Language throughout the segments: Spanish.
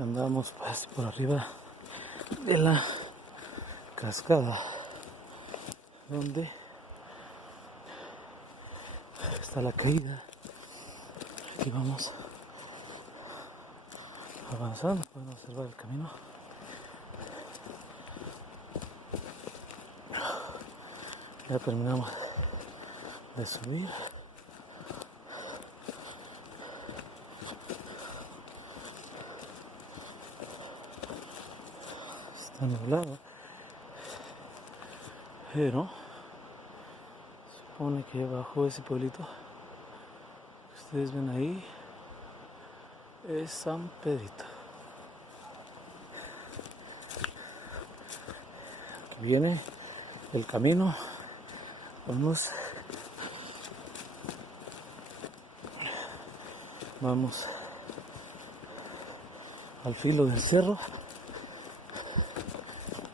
Andamos pues por arriba de la cascada donde está la caída. Aquí vamos avanzando, podemos observar el camino. Ya terminamos de subir. Está nublado, pero supone que bajo ese pueblito que ustedes ven ahí es San Pedrito. Aquí viene el camino. Vamos al filo del cerro.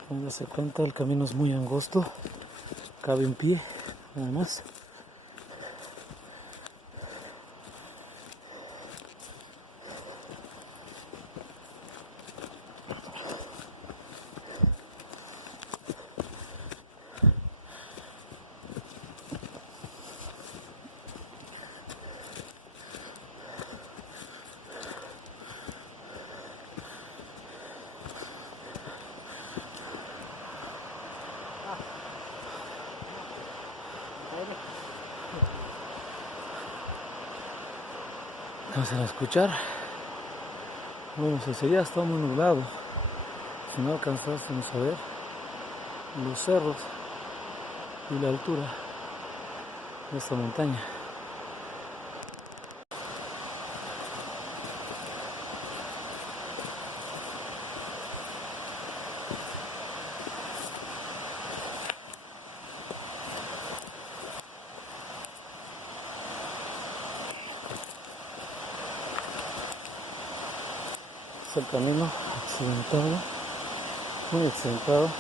Póngase cuenta, el camino es muy angosto, cabe en pie, nada más. Vamos a escuchar. Bueno, ese día está muy nublado. Si no alcanzásemos a ver los cerros y la altura de esta montaña. Es el camino accidentado, muy accidentado,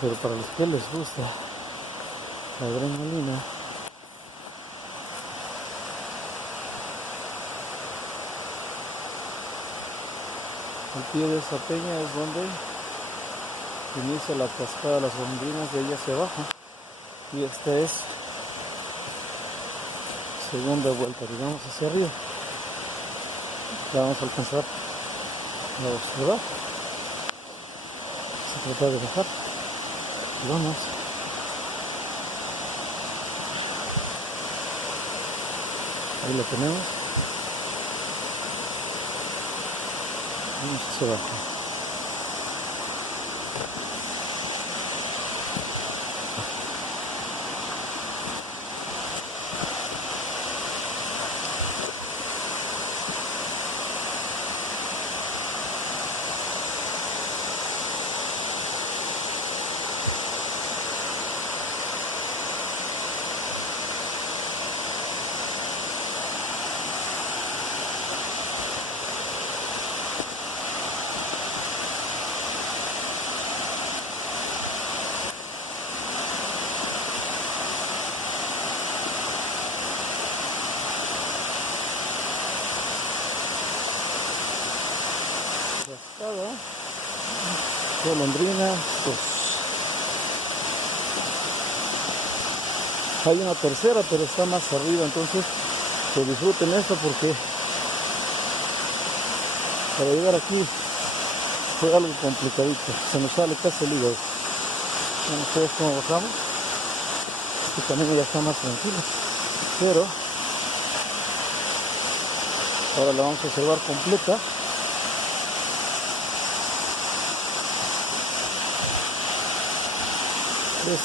pero para los que les gusta la adrenalina, al pie de esa peña es donde inicia la cascada de las Golondrinas, de ahí hacia abajo, y esta es segunda vuelta, digamos, hacia arriba. La vamos a alcanzar a observar. Se trata de bajar y vamos. Ahí lo tenemos. Vamos hacia abajo. Golondrina 2. Hay una tercera, pero está más arriba, entonces que disfruten esto porque para llegar aquí fue algo complicadito, se nos sale casi el hígado. Bueno, ustedes cómo bajamos, este camino ya está más tranquilo, pero ahora la vamos a observar completa.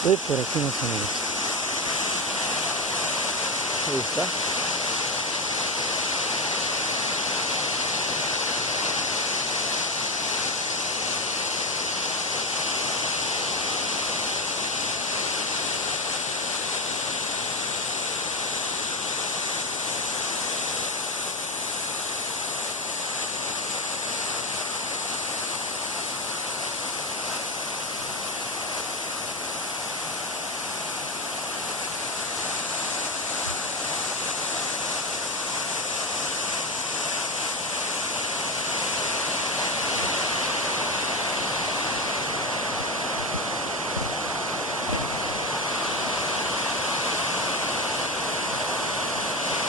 Por aquí más o menos. Ahí está.